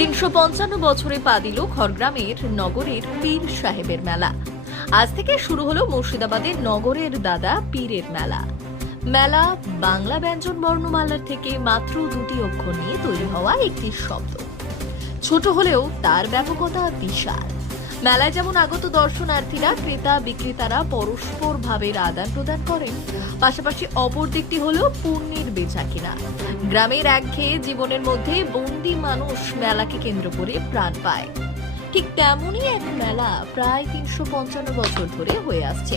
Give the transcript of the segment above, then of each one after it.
৩৫৫ বছরে পা দিল খড়গ্রামের নগরের পীর সাহেবের মেলা। আজ থেকে শুরু হলো মুর্শিদাবাদের নগরের দাদা পীরের মেলা। মেলা বাংলা ব্যঞ্জন বর্ণমালার থেকে মাত্র 2টি অক্ষর নিয়ে তৈরি হওয়া একটি শব্দ। ছোট হলেও তার ব্যাপকতা বিশাল। মেলায় যেমন আগত দর্শনার্থীরা ক্রেতা বিক্রেতারা পরস্পর ভাবের আদান প্রদান করেন, পাশাপাশি অপর দিকটি হলো পণ্যের বেচাকেনা। গ্রামের একঘেয়ে জীবনের মধ্যে বন্দি মানুষ মেলাকে কেন্দ্র করে প্রাণ পায়। ঠিক তেমনই এক মেলা প্রায় ৩৫৫ বছর ধরে হয়ে আসছে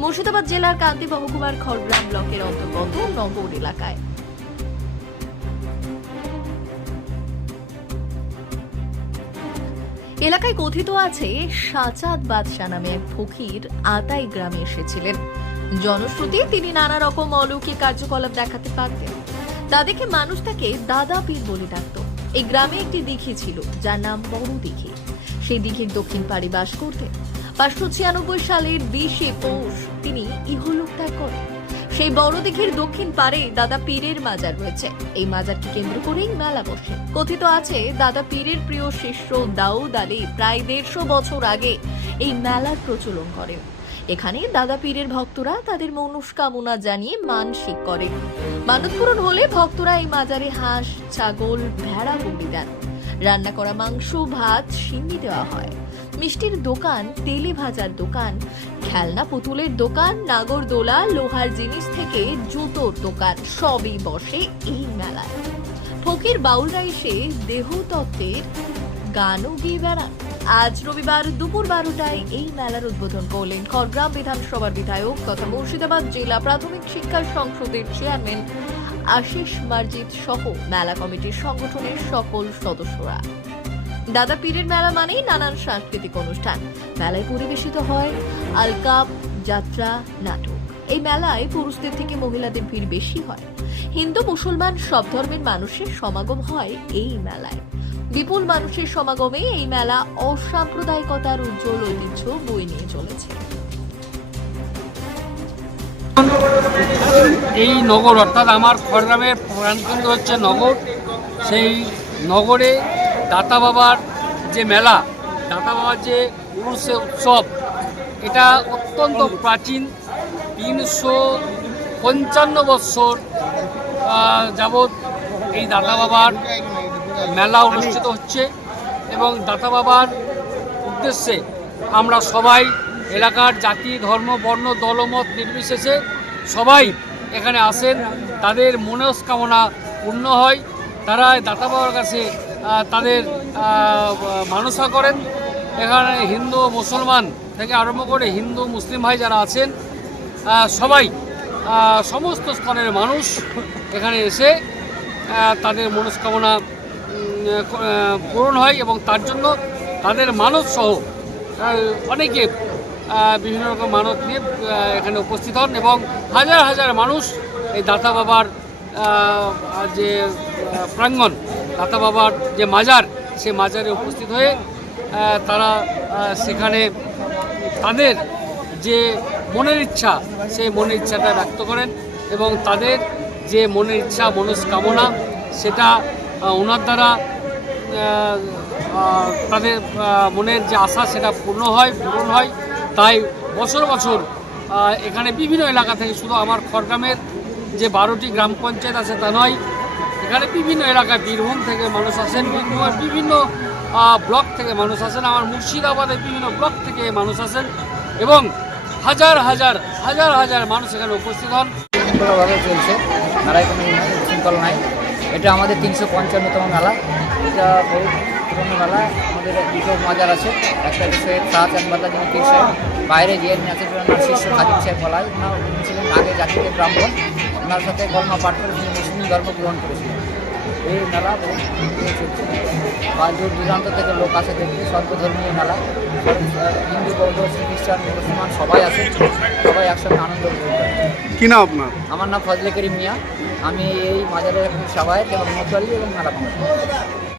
মুর্শিদাবাদ জেলার কান্দি মহকুমার খড়গ্রাম ব্লকের অন্তর্গত নগর এলাকায়। এলাকায় কথিত আছে সাচাদ বাদশা নামে এক ফকির আতাই গ্রামে এসেছিলেন। জনশ্রুতি তিনি নানা রকম অলৌকিক কার্যকলাপ দেখাতে পারতেন। তা দেখে মানুষ তাকে দাদা পীর বলে ডাকত। এই গ্রামে একটি দিঘি ছিল যার নাম বড় দিঘি। সেই দিঘির দক্ষিণ পাড়ে বাস করতেন। 596 সালের 20 পৌষ তিনি ইহলোক ত্যাগ করেন। সেই বড় দিঘির দক্ষিণ পাড়ে দাদা পীরের মাজার রয়েছে। এই মাজারকে কেন্দ্র করেই মেলা বসে। কথিত আছে দাদা পীরের প্রিয় শিষ্য দাউদ আলী প্রায় 150 বছর আগে এই মেলার প্রচলন করেন। এখানে দাদা পীরের ভক্তরা তাদের মনস্কামনা জানিয়ে মানসিক করেন। মানত পূরণ হলে ভক্তরা এই মাজারে হাঁস, ছাগল, ভেড়া বলি দেন। রান্না করা মাংস, ভাত, সিন্নি দেওয়া হয়। মিষ্টির দোকান, তেলে ভাজার দোকান, খেলনা পুতুলের দোকান, নাগরদোলা, লোহার জিনিস থেকে জুতোর দোকান সবই বসে এই মেলায়। ফকির বাউলরা এসে দেহতত্ত্বের গানও গেয়ে বেড়ান। আজ রবিবার দুপুর 12টায় এই মেলার উদ্বোধন করলেন খড়গ্রাম বিধানসভার বিধায়ক তথা মুর্শিদাবাদ জেলা প্রাথমিক শিক্ষা সংসদের চেয়ারম্যান আশিস মার্জিত সহ মেলা কমিটির সংগঠনের সকল সদস্যরা। দাদা পীরের মেলা মানেই নানান সাংস্কৃতিক অনুষ্ঠান। মেলায় পরিবেশিত হয় আলকাপ, যাত্রা, নাটক। এই মেলায় পুরুষদের থেকে মহিলাদের ভিড় বেশি হয়। হিন্দু মুসলমান সব ধর্মের মানুষের সমাগম হয় এই মেলায়। বিপুল মানুষের সমাগমে এই মেলা অসাম্প্রদায়িকতার উজ্জ্বল ঐতিহ্য বয়ে নিয়ে চলেছে। এই নগর অর্থাৎ আমার খড়গ্রামের প্রাণকেন্দ্র হচ্ছে নগর। সেই নগরে দাতা বাবার যে মেলা, দাতা বাবার যে উরুসে উৎসব, এটা অত্যন্ত প্রাচীন। 355 বৎসর যাবৎ এই দাতা বাবার মেলা অনুষ্ঠিত হচ্ছে এবং দাতা বাবার উদ্দেশ্যে আমরা সবাই এলাকার জাতি, ধর্ম, বর্ণ, দলমত নির্বিশেষে সবাই এখানে আসেন। তাদের মনস্কামনা পূর্ণ হয়। তারা দাতা বাবার কাছে তাদের মানসা করেন। এখানে হিন্দু মুসলমান থেকে আরম্ভ করে হিন্দু মুসলিম ভাই যারা আছেন সবাই, সমস্ত স্তরের মানুষ এখানে এসে তাদের মনস্কামনা পূরণ হয় এবং তার জন্য তাদের মানত সহ অনেকে বিভিন্ন রকম মানত নিয়ে এখানে উপস্থিত হন এবং হাজার হাজার মানুষ এই দাতা বাবার যে প্রাঙ্গণ, দাতা বাবার যে মাজার, সে মাজারে উপস্থিত হয়ে তারা সেখানে তাদের যে মনের ইচ্ছা, সেই মনের ইচ্ছাটা ব্যক্ত করেন এবং তাদের যে মনের ইচ্ছা, মনস্কামনা, সেটা ওনার দ্বারা তাদের মনের যে আশা সেটা পূর্ণ হয়। তাই বছর বছর এখানে বিভিন্ন এলাকা থেকে, শুধু আমার খড়গ্রামের যে 12টি গ্রাম পঞ্চায়েত আছে তা নয়, এখানে বিভিন্ন এলাকায় বীরভূম থেকে মানুষ আসেন, বীরভূমের বিভিন্ন ব্লক থেকে মানুষ আসেন, আমার মুর্শিদাবাদের বিভিন্ন ব্লক থেকে মানুষ আসেন এবং হাজার হাজার মানুষ এখানে উপস্থিত হন। শৃঙ্খলাভাবে চলছে, মেলায় কোনো শৃঙ্খলা নাই। এটা আমাদের 355তম মেলা। এটা বহু পুরনো মেলা। আমাদের দুটো মাজার আছে। একটা হচ্ছে শাহজাহান বাদা যিনি পীর সাহেব, বাইরে গিয়ে আছে ওনার শিষ্য খাদিম সাহেব বলায়। উনি ছিলেন আগে জাতিতে ব্রাহ্মণ। ওনার সাথে কলমা পাঠ করে তিনি মুসলিম ধর্ম গ্রহণ করেছিলেন। এই মেলা বহু চলছে। দূর দূরান্ত থেকে লোক আসে দেখতে। সর্বধর্মীয় মেলা, হিন্দু, বৌদ্ধ, খ্রিস্টান, মুসলমান সবাই আসে, সবাই একসঙ্গে আনন্দ উপভোগ করে। কি নাম আপনার? আমার নাম ফজলে করিম মিয়া। আমি এই মাজারের সবাই এবং মোটওয়ালি এবং মেলা কমিটি।